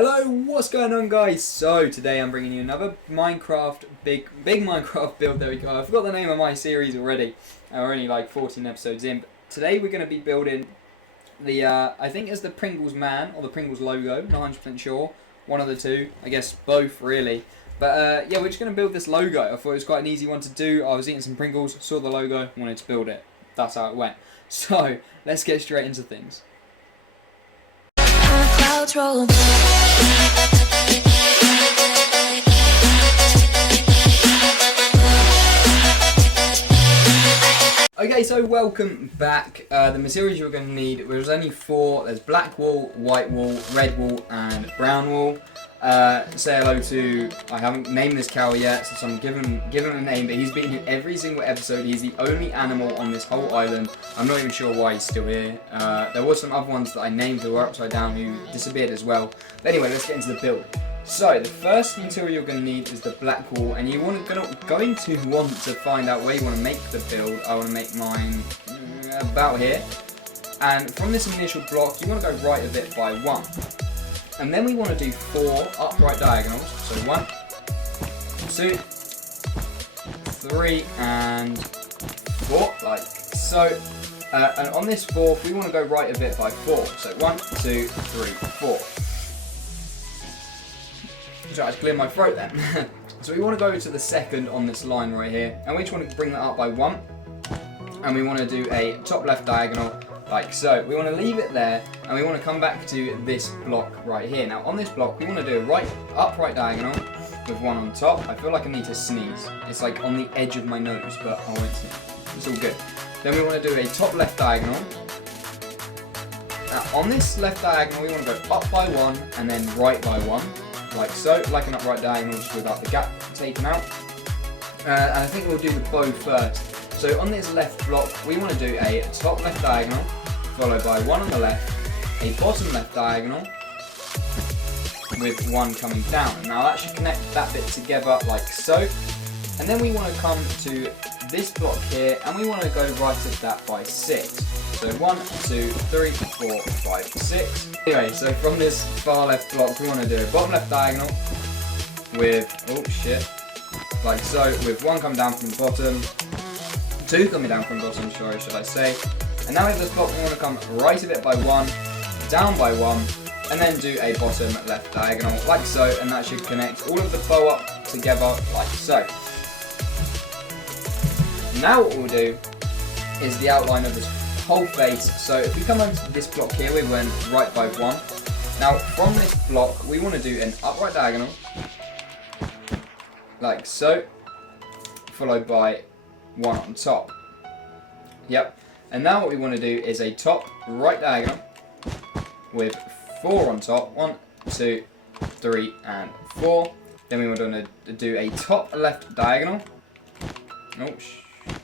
Hello, what's going on guys? So today I'm bringing you another Minecraft, big Minecraft build. There we go. I forgot the name of my series already. We're only like 14 episodes in. But today we're going to be building the, I think it's the Pringles man, or the Pringles logo, not 100% sure. One of the two, I guess both really. But yeah, we're just going to build this logo. I thought it was quite an easy one to do. I was eating some Pringles, saw the logo, wanted to build it. That's how it went. So, let's get straight into things. Okay, so welcome back. The materials you're going to need, there's only 4. There's black wool, white wool, red wool, and brown wool. Say hello to, I haven't named this cow yet, so I'm giving him a name, but he's been here every single episode. He's the only animal on this whole island. I'm not even sure why he's still here. There were some other ones that I named who were upside down who disappeared as well. But anyway, let's get into the build. So, the first material you're going to need is the black wool, and you're going to want to find out where you want to make the build. I want to make mine about here. And from this initial block, you want to go right a bit by 1. And then we want to do 4 upright diagonals. So 1, 2, 3, and 4, like so. And on this 4th, we want to go right a bit by 4. So 1, 2, 3, 4. So I had to clear my throat then. So we want to go to the second on this line right here, and we just want to bring that up by 1. And we want to do a top left diagonal, like so. We want to leave it there, and we want to come back to this block right here. Now on this block, we want to do a upright diagonal with 1 on top. I feel like I need to sneeze. It's like on the edge of my nose, but I won't sneeze. It's all good. Then we want to do a top left diagonal. Now on this left diagonal, we want to go up by 1 and then right by 1. Like so, like an upright diagonal, just without the gap taken out. And I think we'll do the bow first. So on this left block, we want to do a top left diagonal, followed by 1 on the left, a bottom left diagonal, with 1 coming down. Now that should connect that bit together like so. And then we want to come to this block here, and we want to go right at that by 6. So 1, 2, 3, 4, 5, 6. Anyway, so from this far left block, we want to do a bottom left diagonal with, oh shit, like so, with 1 coming down from the bottom, 2 coming down from the bottom, sorry, should I say. And now with this block, we want to come right a bit by 1, down by 1, and then do a bottom left diagonal, like so, and that should connect all of the bow up together, like so. Now what we'll do is the outline of this whole face. So if we come onto this block here, we went right by 1. Now from this block, we want to do an upright diagonal, like so, followed by 1 on top. Yep. And now what we want to do is a top right diagonal with 4 on top. 1, 2, 3, and 4. Then we want to do a top left diagonal. Oh,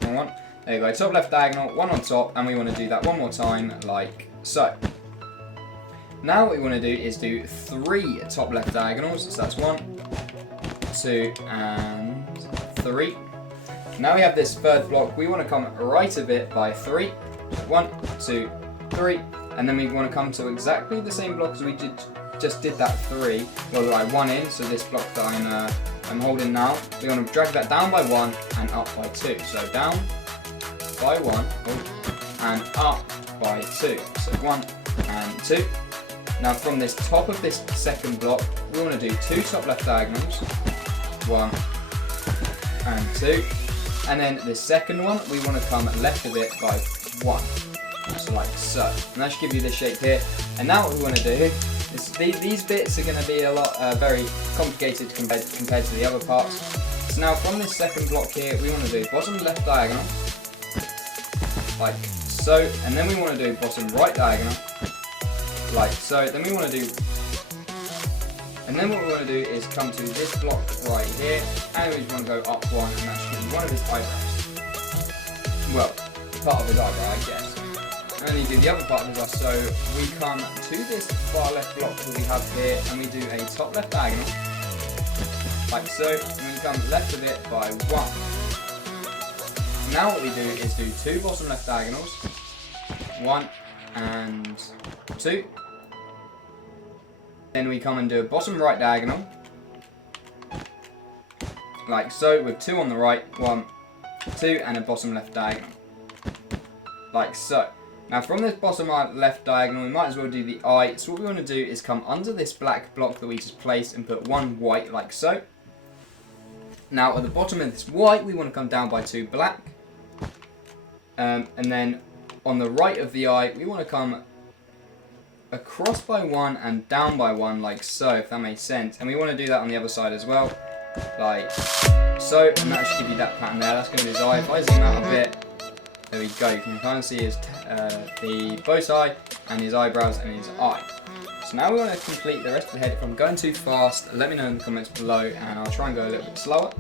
wrong one. There you go, top left diagonal, 1 on top, and we want to do that one more time, like so. Now what we want to do is do 3 top left diagonals, so that's 1, 2, and 3. Now we have this third block, we want to come right a bit by 3, so 1, 2, 3, and then we want to come to exactly the same block as we just did that 3, well like 1 in, so this block that I'm holding now, we want to drag that down by 1 and up by 2, so down by 1 and up by 2, so 1 and 2. Now from this top of this second block, we want to do 2 top left diagonals, 1 and 2, and then the second one we want to come left of it by 1, so like so, and that should give you this shape here. And now what we want to do is these bits are going to be a lot very complicated compared to the other parts. So now from this second block here, we want to do bottom left diagonal, like so, and then we want to do bottom right diagonal, like so. Then we want to do, and then what we want to do is come to this block right here, and we just want to go up 1, and that should be one of his eyebrows. Well, part of his eyebrow, I guess. And then you do the other part of his eye. So we come to this far left block that we have here, and we do a top left diagonal, like so, and we come left of it by 1. Now what we do is do 2 bottom left diagonals, 1 and 2, Then we come and do a bottom right diagonal, like so, with 2 on the right, 1, 2, and a bottom left diagonal, like so. Now from this bottom right left diagonal, we might as well do the eye. So what we want to do is come under this black block that we just placed and put 1 white, like so. Now at the bottom of this white, we want to come down by 2 black. And then on the right of the eye, we want to come across by 1 and down by 1, like so, if that makes sense. And we want to do that on the other side as well, like so. And that should give you that pattern there. That's going to be his eye. If I zoom out a bit, there we go. You can kind of see his the bow tie and his eyebrows and his eye. So now we want to complete the rest of the head. If I'm going too fast, let me know in the comments below, and I'll try and go a little bit slower.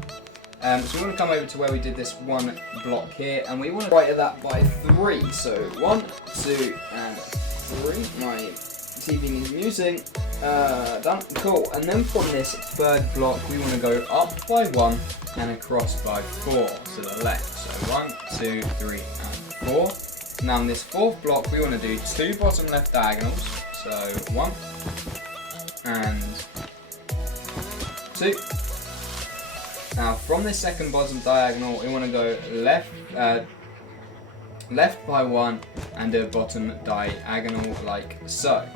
So we want to come over to where we did this 1 block here, and we want to write that by 3. So 1, 2, and 3. My TV needs musing. Done. Cool. And then from this 3rd block, we want to go up by 1 and across by 4 to the left. So 1, 2, 3, and 4. Now in this 4th block, we want to do 2 bottom left diagonals. So 1 and 2. Now from this 2nd bottom diagonal, we want to go left by 1 and do a bottom diagonal, like so.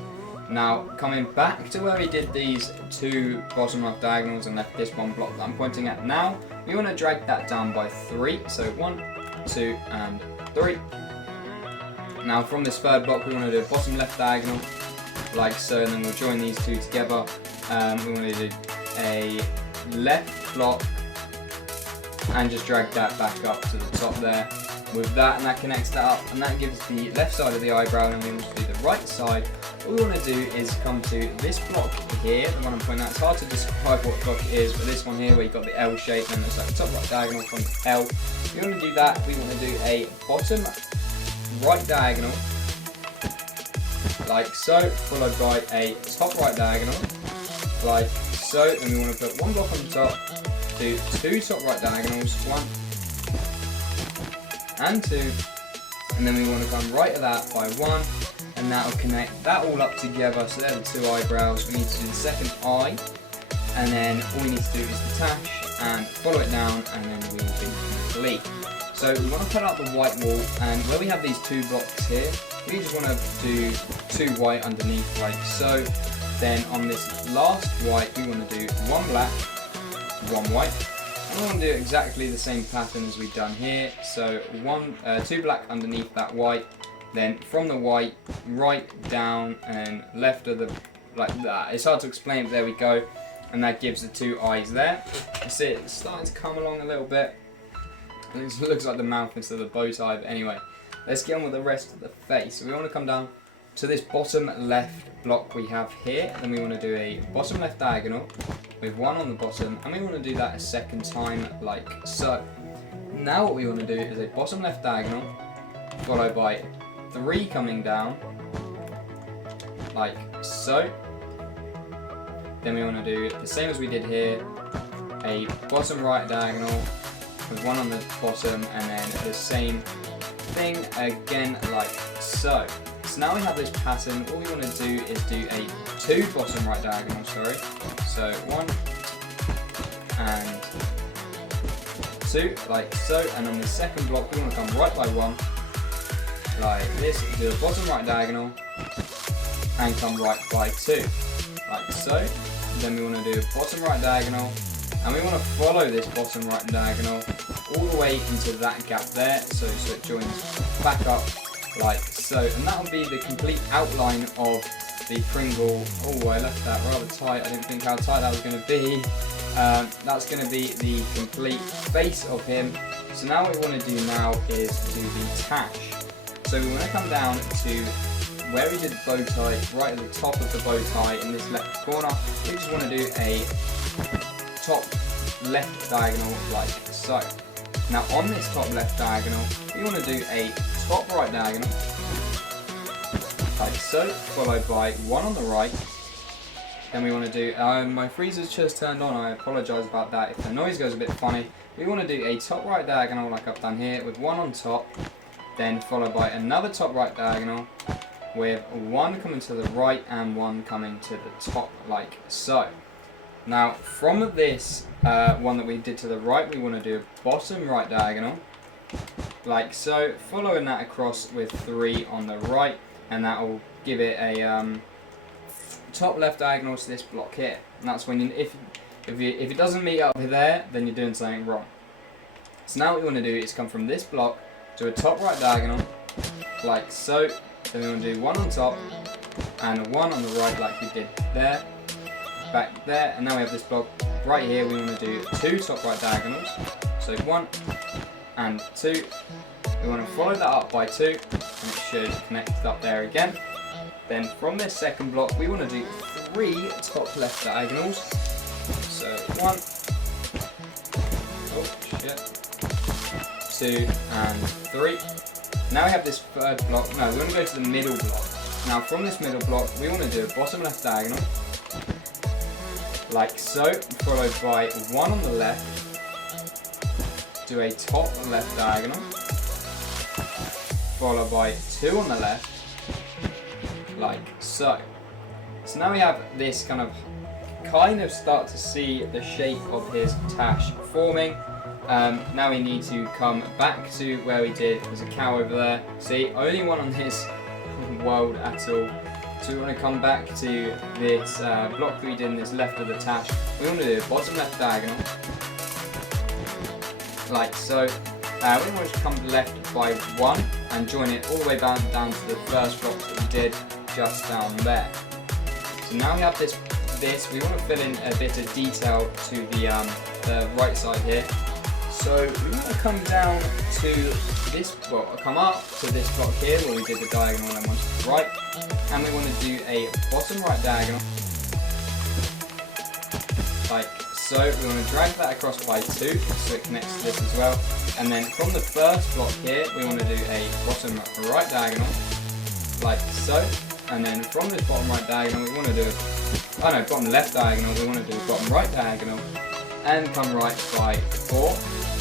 Now coming back to where we did these 2 bottom left diagonals and left this 1 block that I'm pointing at now, we want to drag that down by 3. So 1, 2, and 3. Now from this 3rd block, we want to do a bottom left diagonal, like so, and then we'll join these 2 together. We want to do a left block and just drag that back up to the top there with that, and that connects that up, and that gives the left side of the eyebrow. And we want to do the right side. What we want to do is come to this block here, the one I'm pointing at. It's hard to describe what block it is, but this one here where you've got the L shape and it's like the top right diagonal from the L. We want to do that. We want to do a bottom right diagonal, like so, followed by a top right diagonal, like so. And we want to put 1 block on the top, do 2 top right diagonals, 1 and 2, and then we want to come right at that by 1, and that will connect that all up together. So they're the 2 eyebrows. We need to do the 2nd eye, and then all we need to do is detach and follow it down, and then we will be complete. So we want to cut out the white wall, and where we have these 2 blocks here, we just want to do 2 white underneath, like so. Then on this last white, we want to do 1 black, 1 white. And we want to do exactly the same pattern as we've done here. So 2 black underneath that white, then from the white, right down and left of the, like that. It's hard to explain, but there we go. And that gives the 2 eyes there. You see it's starting to come along a little bit. And it looks like the mouth instead of the bow tie, but anyway. Let's get on with the rest of the face. So we want to come down to this bottom left block we have here. Then we want to do a bottom left diagonal with 1 on the bottom, and we want to do that a 2nd time, like so. Now what we want to do is a bottom left diagonal, followed by 3 coming down, like so. Then we want to do the same as we did here, a bottom right diagonal with 1 on the bottom, and then the same thing again, like so. So now we have this pattern. All we want to do is do a 2 bottom right diagonal, so 1 and 2, like so. And on the 2nd block, we want to come right by 1, like this, do a bottom right diagonal, and come right by 2, like so. Then we want to do a bottom right diagonal, and we want to follow this bottom right diagonal all the way into that gap there, so it joins back up like so. And that will be the complete outline of the Pringle. Oh, I left that rather tight. I didn't think how tight that was going to be. That's going to be the complete face of him. So now what we want to do now is to detach. So we want to come down to where we did the bow tie, right at the top of the bow tie in this left corner. We just want to do a top left diagonal like so. Now on this top left diagonal, we want to do a top right diagonal like so, followed by 1 on the right. Then we want to do, my freezer's just turned on, I apologise about that if the noise goes a bit funny. We want to do a top right diagonal like I've done here with 1 on top, then followed by another top right diagonal, with one coming to the right and one coming to the top, like so. Now from this one that we did to the right, we want to do a bottom right diagonal, like so, following that across with 3 on the right, and that will give it a top left diagonal to this block here. And that's when if it doesn't meet up there, then you're doing something wrong. So now what we want to do is come from this block to a top right diagonal, like so. Then we want to do one on top and one on the right, like we did there, back there, and now we have this block right here. We want to do 2 top right diagonals, so 1 and 2. We want to follow that up by 2, and it should connect up there again. Then from this second block, we want to do 3 top left diagonals, so 1, oh shit, 2 and 3. Now we have this third block. No, we want to go to the middle block. Now from this middle block, we want to do a bottom left diagonal, like so, followed by 1 on the left, do a top left diagonal, followed by 2 on the left, like so. So now we have this kind of start to see the shape of his tash forming. Now we need to come back to where we did, there's a cow over there. See, only one on his world at all. So we want to come back to this block that we did in this left of the tash. We want to do a bottom left diagonal, like so. We want to come left by 1 and join it all the way down to the first block that we did just down there. So now we have this, we want to fill in a bit of detail to the right side here. So we want to come down to this block, come up to this block here where we did the diagonal and one to the right, and we want to do a bottom right diagonal, like so. We want to drag that across by 2 so it connects to this as well. And then from the first block here, we want to do a bottom right diagonal, like so. And then from this bottom right diagonal, we want to do bottom left diagonal, we want to do a bottom right diagonal, and come right by 4.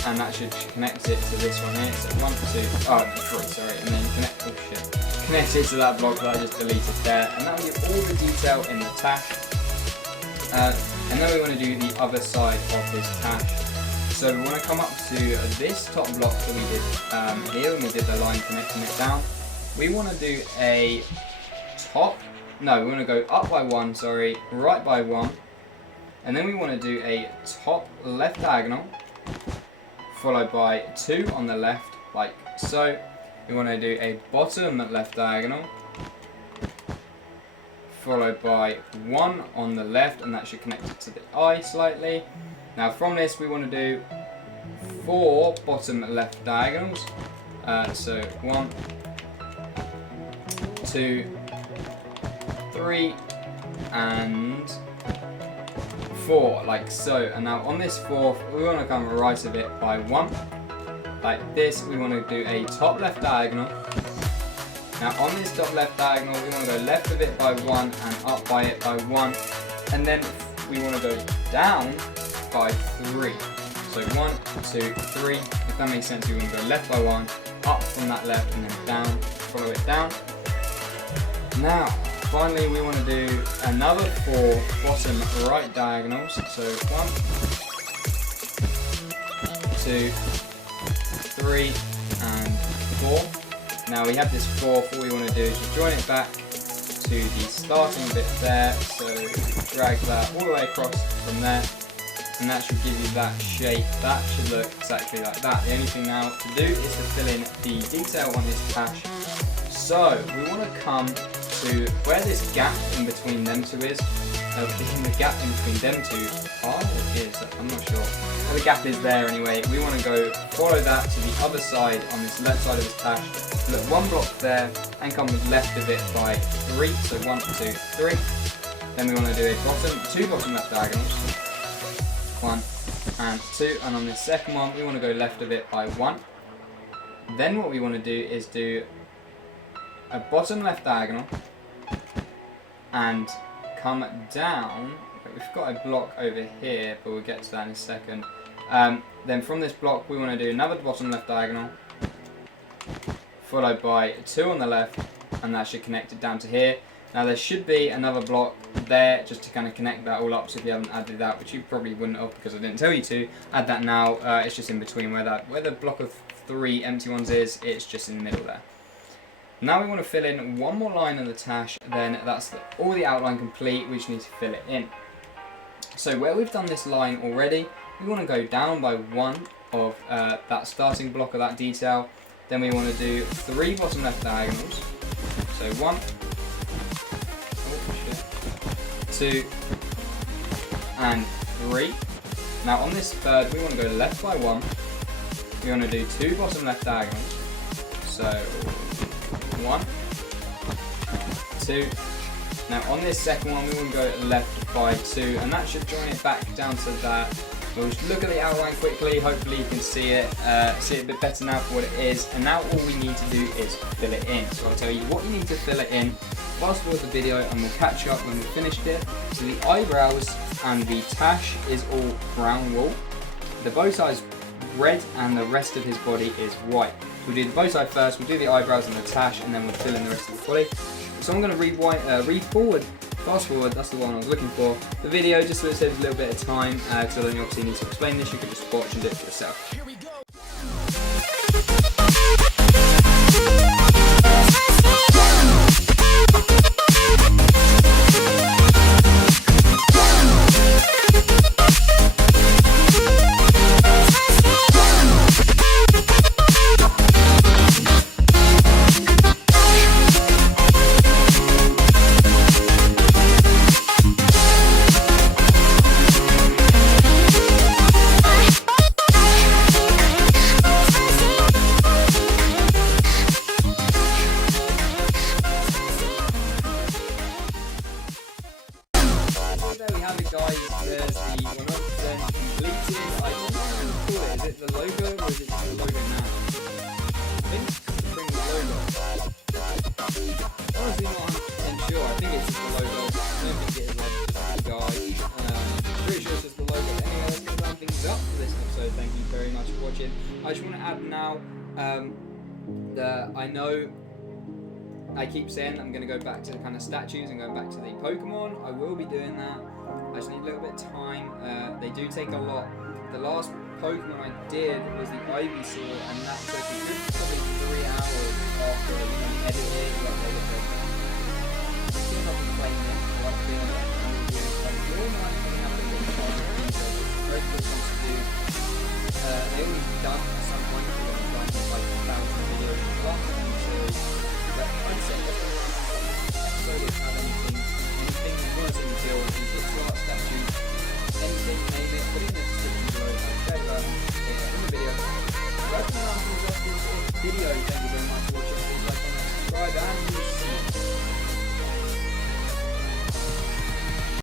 And that should connect it to this one here. So 1, 2, 3, sorry, and then connect it to that block that I just deleted there, and that will give all the detail in the tash. And then we want to do the other side of this tash. So we want to come up to this top block that we did here when we did the line connecting it down. We want to do a we want to go up by 1, right by 1, and then we want to do a top left diagonal, followed by 2 on the left, like so. We want to do a bottom left diagonal, followed by 1 on the left, and that should connect it to the eye slightly. Now from this, we want to do 4 bottom left diagonals, so 1, 2, 3, and 4, like so. And now on this 4th, we want to come right of it by 1, like this. We want to do a top left diagonal. Now on this top left diagonal, we want to go left of it by 1 and up by it by 1, and then we want to go down by 3. So 1, 2, 3. If that makes sense, we want to go left by 1, up from that left, and then down. Follow it down. Now finally, we want to do another 4 bottom right diagonals. So 1, 2, 3, and 4. Now we have this 4th. What we want to do is just join it back to the starting bit there. So drag that all the way across from there, and that should give you that shape. That should look exactly like that. The only thing now to do is to fill in the detail on this tash. So we want to come to where this gap in between them two is. The gap in between them two I'm not sure. Well, the gap is there anyway. We want to go follow that to the other side on this left side of this tash. Look, 1 block there and come left of it by 3. So 1, 2, 3. Then we want to do a 2 bottom left diagonals. 1 and 2. And on this second one, we want to go left of it by 1. Then what we want to do is do a bottom left diagonal and come down. We've got a block over here, but we'll get to that in a second. Then from this block, we want to do another bottom left diagonal, followed by 2 on the left, and and that should connect it down to here. Now there should be another block there just to kind of connect that all up, so if you haven't added that, which you probably wouldn't have because I didn't tell you to, add that now. It's just in between where the block of 3 empty ones is, it's just in the middle there. Now we want to fill in one more line on the tash, then that's all the outline complete, we just need to fill it in. So where we've done this line already, we want to go down by 1 of that starting block of that detail, then we want to do 3 bottom left diagonals, so 1, 2 and 3. Now on this third we want to go left by 1, we want to do 2 bottom left diagonals, so 1, 2. Now on this second one we want to go left by 2, and that should join it back down to that. We'll just look at the outline quickly, hopefully you can see it a bit better now for what it is, and now all we need to do is fill it in. So I'll tell you what you need to fill it in. Fast forward the video and we'll catch up when we've finished it. So the eyebrows and the tash is all brown wool. The bow tie is red and the rest of his body is white. We'll do the bow tie first, we'll do the eyebrows and the tash, and then we'll fill in the rest of the body. So I'm going to fast forward, that's the one I was looking for, the video, just so it saves a little bit of time, because I don't obviously need to explain this, you can just watch and do it for yourself. Here we go. There we have it, guys. There's the 100% completed. I don't know what to call it. Is it the logo or is it the logo now? I think it's the Pringles logo. Honestly, not 100% sure. I think it's just the logo. I don't think it is like the guide. Pretty sure it's just the logo. Anyway, let's going to round things up for this episode. Thank you very much for watching. I just want to add now I know I keep saying I'm going to go back to the kind of statues and go back to the Pokemon. I will be doing that. I just need a little bit of time. They do take a lot. The last Pokemon I did was the Ivysaur, and that took me probably 3 hours after editing, uploaded it. I still haven't played it. I like doing it. Very cool things to do. They always done at some point. Like 1,000 videos plus, but I'd say that's so if you have anything you want to build, any Pixleart statues, anything, name it, put it in the description below, in the video. That's the last video, thank you very much for watching. Please like, comment, subscribe, and